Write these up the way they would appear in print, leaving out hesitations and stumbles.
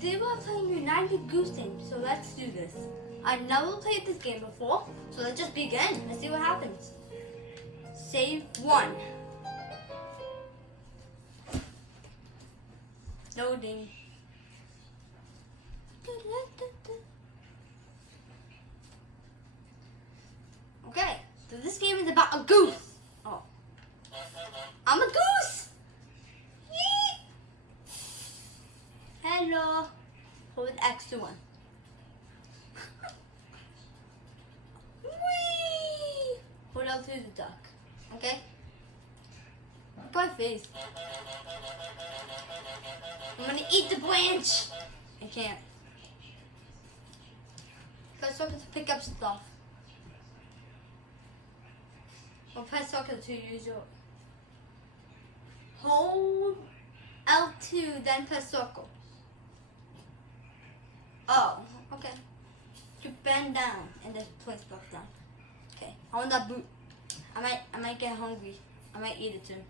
today we're playing United Goose Game, so let's do this. I've never played this game before, so let's just begin. Let's see what happens. Save 1. Loading. Okay, so this game is about a goose. Oh. I'm a goose! Yee! Hello. Hold X to 1. Whee! Hold out to the duck. Okay? Look at my face. I'm gonna eat the branch. I can't. Press circle to pick up stuff. Or press circle to use your... Hold L2, then press circle. Oh, okay. You bend down and then place stuff down. Okay, I want that boot. I might get hungry. I might eat it soon.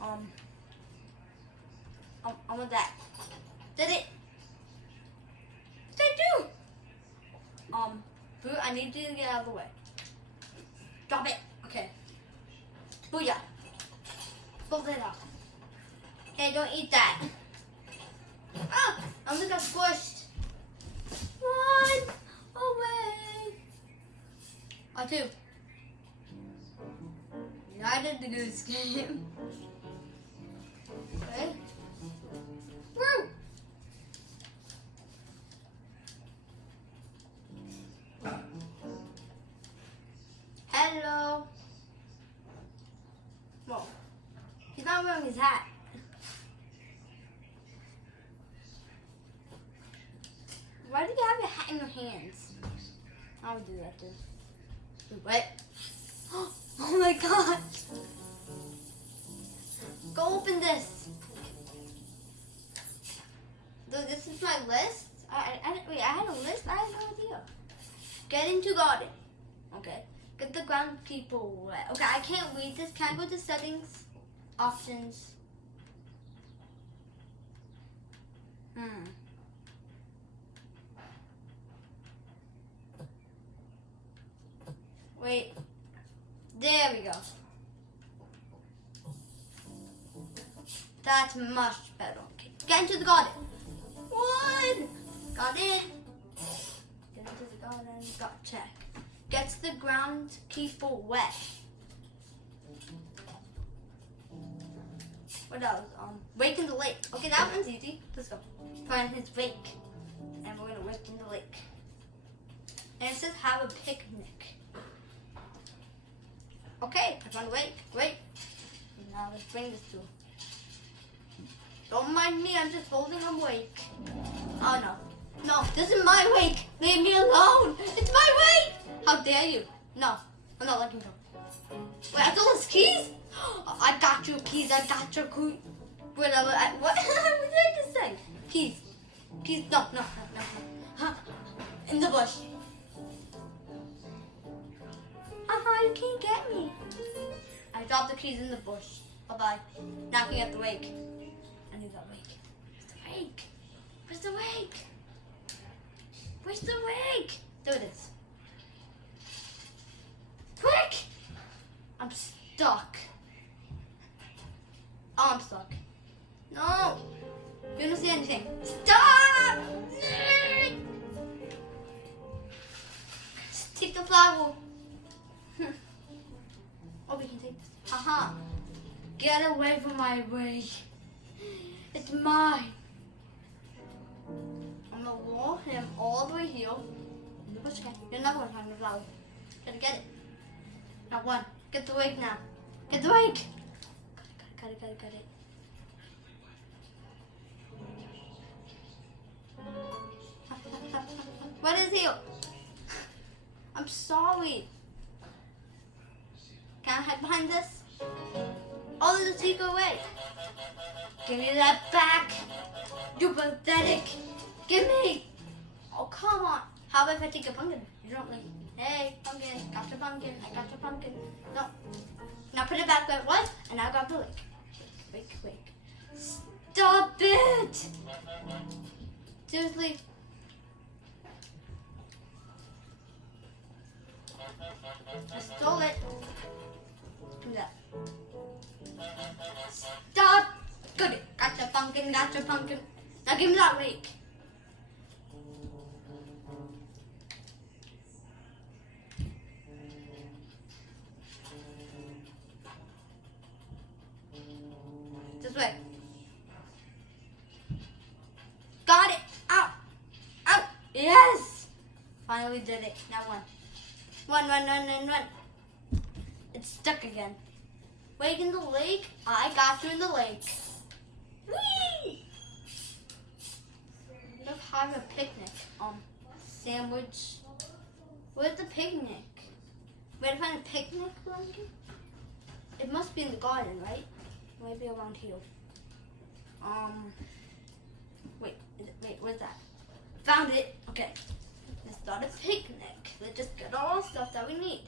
I want that. Did it? What did I do? Boot, I need you to get out of the way. Drop it. Okay. Booyah. Pull it out. Hey, don't eat that. Ah! I almost got squished. Run away. Oh, 2. United the Goose Game. Okay. Woo! Hello. Whoa. He's not wearing his hat. Why do you have your hat in your hands? I would do that too. Wait, what? Oh my god! Go open this. This is my list? Wait, I had a list? I had no idea. Get into garden. Okay. Get the ground people wet. Okay, I can't read this. Can I go to settings? Options. Wait. There we go. That's much better. Okay. Get into the garden. 1. Got in. Get into the garden. Got check. Gets the ground people wet. What else? Wake in the lake. Okay, that one's easy. Let's go. Find his wake. And we're gonna wake in the lake. And it says have a picnic. Okay, I found a wake. Great. Now let's bring this to him. Don't mind me, I'm just holding him wake. Oh no. No, this is my wake. Leave me alone. It's my wake. How dare you? No, I'm not letting go. Wait, I stole his keys? I got your keys. I got your keys. Whatever. What? What did I just say? Keys. Keys. No. Huh. In the bush. You can't get me. I dropped the keys in the bush. Bye-bye. Now can get the wake. I need that wake. Where's the wake? Where's the wake? Where's the wake? There it is. Quick! I'm stuck. Oh, I'm stuck. No! You don't see anything. Stop! Just take the flower. Oh, we can take this. Haha. Get away from my way. It's mine. I'm gonna lure him all the way here. In the bush. Okay. You're not gonna find the flower. Gotta get it. Now 1. Get the wake now. Get the wake. Got it. What is here? I'm sorry. Can I hide behind this? Oh, there's a secret way. Give me that back. You pathetic. Give me. Oh, come on. How about if I take a pumpkin? You don't like. Hey, pumpkin. Got your pumpkin. I got your pumpkin. No. Now put it back where it was, and now grab the lake. Wake. Stop it. Seriously? I stole it. Do that. Stop! Good. Got the pumpkin, got your pumpkin. Now give me that rake. This way. Got it. Out. Out. Yes. Finally did it. Now one. Run. It's stuck again. Wait in the lake. I got you in the lake. Whee! Let's have a picnic. Sandwich. Where's the picnic? Where to find a picnic blanket? It must be in the garden, right? Maybe around here. Wait, where's that? Found it. Okay. Let's start a picnic. Let's just get all the stuff that we need.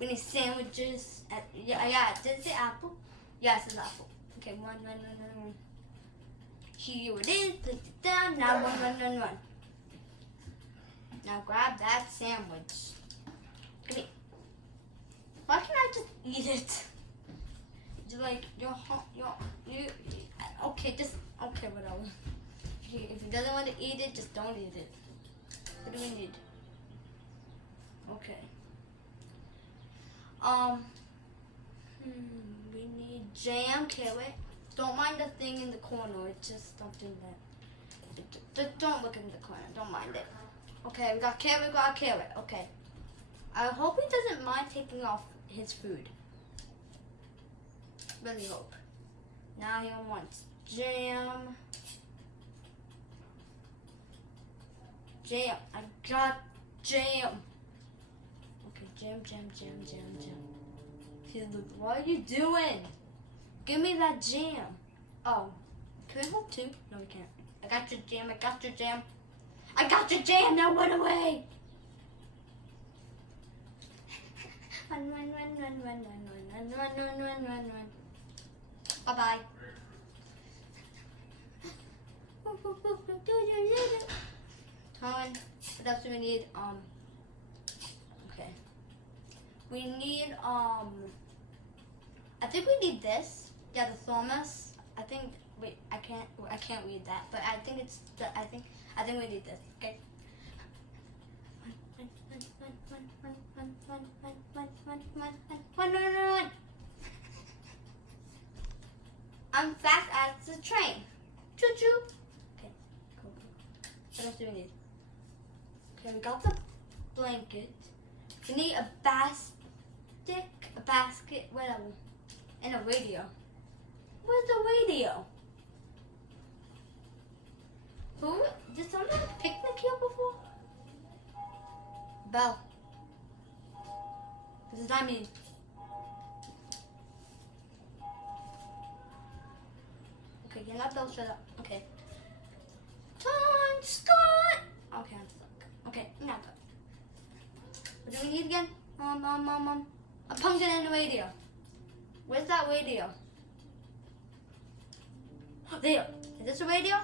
We need sandwiches. Yeah. Did it say apple? Yeah, it says apple. Okay, run. Here it is. Place it down. Now run. Now grab that sandwich. Come here. Why can't I just eat it? Okay, whatever. If he doesn't want to eat it, just don't eat it. What do we need? Okay. We need jam, carrot. Don't mind the thing in the corner. It's just don't do that. Just don't look in the corner. Don't mind it. Okay, we got carrot. Okay. I hope he doesn't mind taking off his food. Really hope. Now he wants jam. Jam. I got jam. Okay, jam. Hey, look, what are you doing? Give me that jam. Oh, can we hold two? No, we can't. I got your jam. I got your jam. Now run away. Run. Bye-bye. What else do we need? Okay. We need, I think we need this. Yeah, the thermos. I think, wait, I can't read that, but I think it's, I think we need this, okay? Run. I'm fast as the train. Choo-choo. Okay, cool. What else do we need? Okay, we got the blanket. We need a basket, whatever, and a radio. Where's the radio? Did someone have a picnic here before? Bell. What does that mean? Okay, you're not Bell, shut up. Okay. Time, Scott! Okay, I'm stuck. Okay, now go. What do we need again? A pumpkin and a radio. Where's that radio? Oh, there. Is this a radio?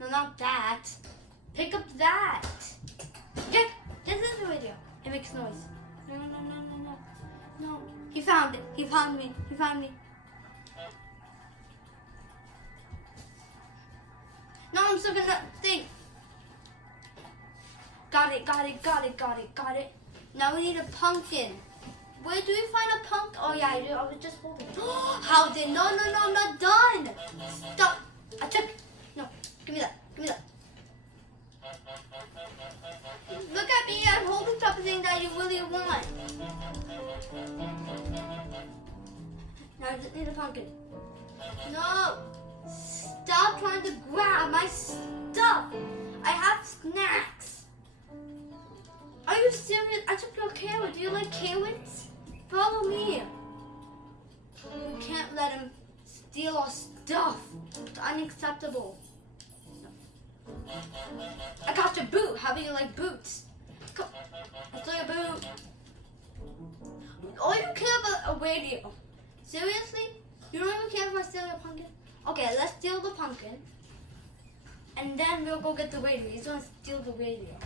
No, not that. Pick up that. Yeah, this is the radio. It makes noise. No. He found it. He found me. No, I'm still gonna think. Got it. Now we need a pumpkin. Where do we find a pumpkin? Oh yeah, I was just holding. How did? No, I'm not done. Stop. I took. No, give me that. Look at me. I'm holding something that you really want. Now I just need a pumpkin. No. Stop trying to grab my stuff. I have snacks. Are you serious? I took your carrot. Do you like carrots? Follow me. We can't let him steal our stuff. It's unacceptable. I got your boot. How do you like boots? Come. I stole your boot. All you care about a radio. Seriously? You don't even care if I steal your pumpkin? Okay, let's steal the pumpkin. And then we'll go get the radio. He's gonna steal the radio.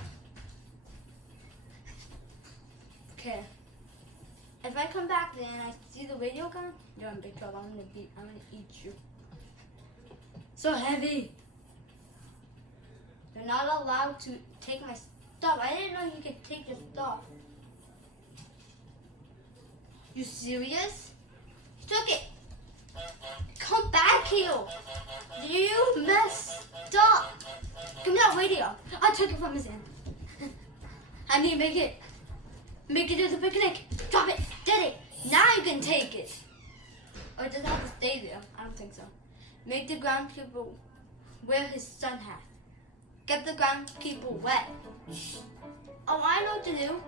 Okay. If I come back then and I see the radio gun, you're in big trouble. I'm gonna eat you. So heavy. You're not allowed to take my stuff. I didn't know you could take your stuff. You serious? You took it. Come back here. You messed up. Give me that radio. I took it from his hand. I need to make it as a picnic. Drop it. Did it. Now you can take it. Or does it have to stay there? I don't think so. Make the groundskeeper wear his sun hat. Get the groundskeeper wet. Oh, I know what to do.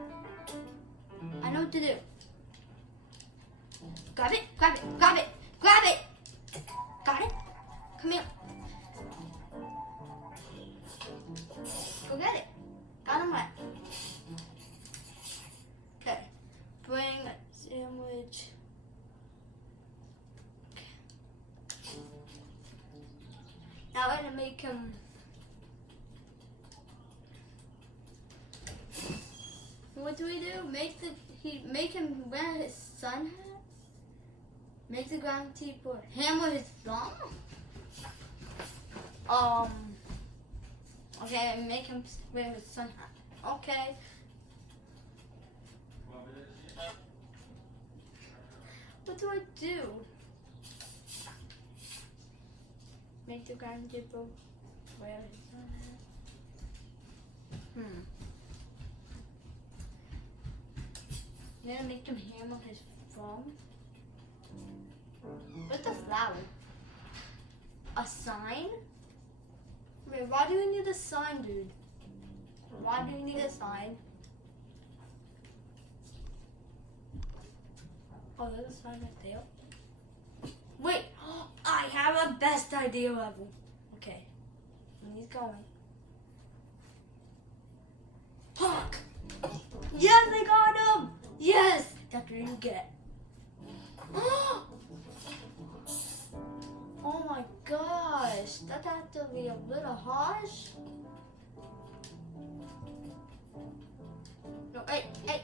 I know what to do. Grab it, grab it, grab it, grab it. Got it? Come here. Go get it. Got him wet. Okay. Bring a sandwich. Okay. Now we're gonna make him. What do we do? Make him wear his sun hat? Make the groundskeeper hammer his thumb? Okay, make him wear his sun hat. Okay. What do I do? Make the groundskeeper wear his sun hat. Then make him hammer his thumb. What's a flower? A sign? Wait, why do we need a sign, dude? Why do we need a sign? Oh, there's a sign right there. Wait, I have a best idea ever. Okay, and he's going. Honk! Yes, I got him! Yes! That's what you get. Oh my gosh, that had to be a little harsh. No, hey, hey.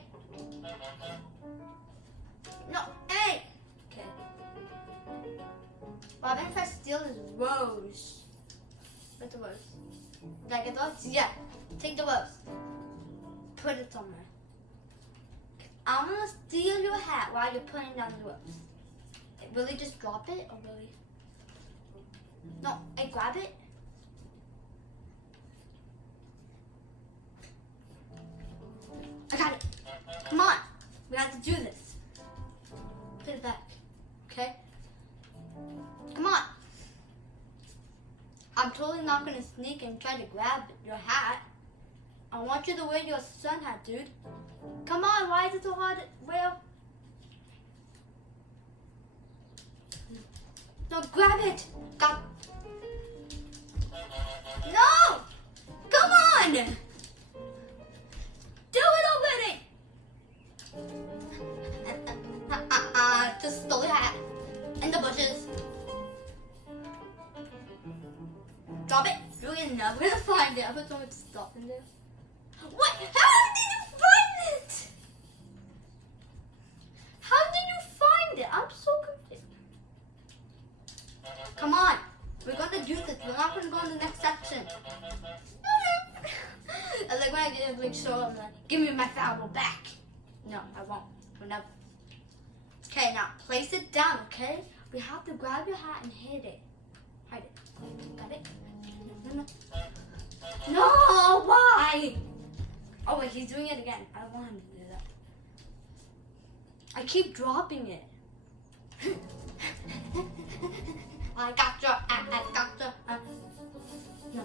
No, hey. Okay. Well, if I steal his rose. Where's the rose? Did I get those? Yeah. Take the rose. Put it somewhere. I'm gonna steal your hat while you're putting down the rose. Really just drop it or really? No, I grab it. I got it. Come on. We have to do this. Put it back. Okay? Come on. I'm totally not going to sneak and try to grab your hat. I want you to wear your sun hat, dude. Come on. Why is it so hard to wear? No, grab it. Got. No! Come on! Do it already! Just stole your hat. In the bushes. Drop it. You're never gonna find it. I put so much stuff in there. What? How did you find it? How did you find it? I'm so confused. Come on. We're gonna do this. We're not gonna go in the next section. I like when I get a big show, I'm like, give me my foul back. No, I won't. We'll never. Okay, now place it down, okay? We have to grab your hat and hit it. Hide it. Got it? No, why? Oh wait, he's doing it again. I don't want him to do that. I keep dropping it. I got you. I got you. No.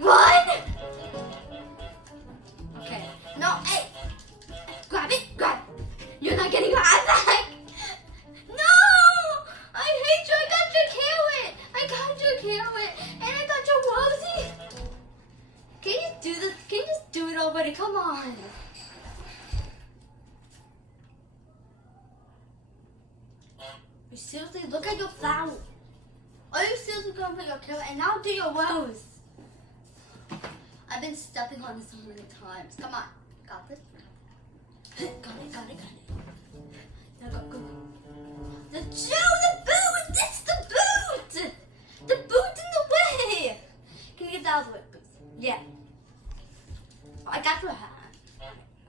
Run! Okay. No, hey. Grab it. Grab it. You're not getting your eye back. No! I hate you. I got your carrot. I got your carrot. And I got your Rosie. Can you do this? Can you just do it already? Come on. You seriously look at your flower. Are you seriously gonna put your Okay, and now do your woes. I've been stepping on this so many times. Come on. Got this? Got it. Now go. The boot! It's the boot! The boot's in the way! Can you get that out of the way, please? Yeah. Oh, I got your hat.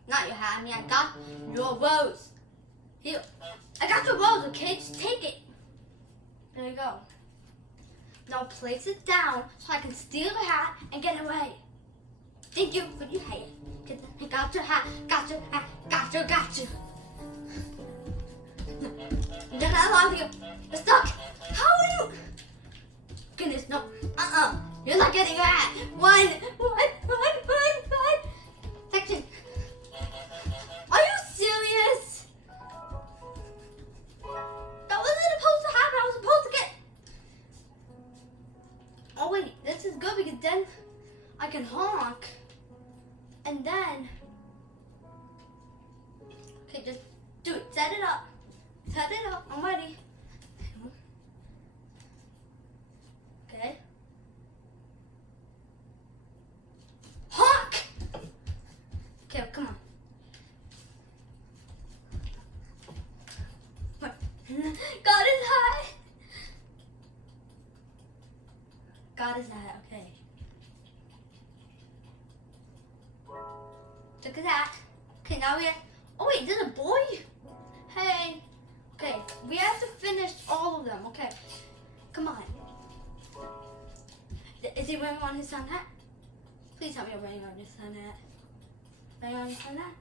Not your hat, I mean I got your rose. Here. I got your rose, okay? Just take it. There you go. Now place it down so I can steal your hat and get away. Thank you for your hat. I got your hat. Got you. You're not allowed to go. You're stuck. How are you? Goodness, no. You're not getting your hat. One. Section. Are you serious? That wasn't supposed to happen. I was supposed to get... Oh wait, this is good because then I can honk. And then... Okay, just do it. Set it up. I'm ready. Okay. Honk! Okay, come on. God is high. Okay. Look at that. Okay, now we have... Oh wait, there's a boy? Hey. Okay, we have to finish all of them. Okay, come on. Is he wearing on his sun hat? Please tell me you're wearing on his sun hat. Wearing on his sun hat?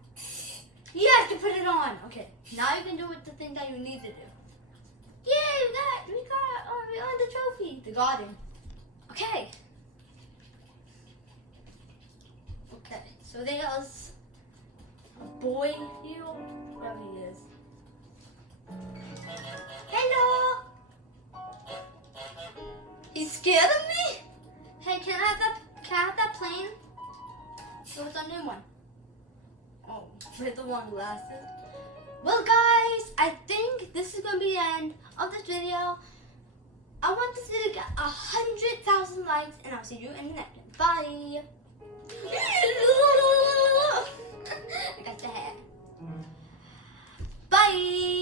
Yes, you put it on. Okay, now you can do the thing that you need to do. Yay, we got the trophy. The garden. Okay. Okay, so there's a boy here, whatever he is. Hello! He's scared of me? Hey, can I have that plane? So what's our new one? Oh, with the one glasses. Well guys, I think this is going to be the end of this video. I want this video to get 100,000 likes and I'll see you in the next one. Bye! I got the hair. Bye!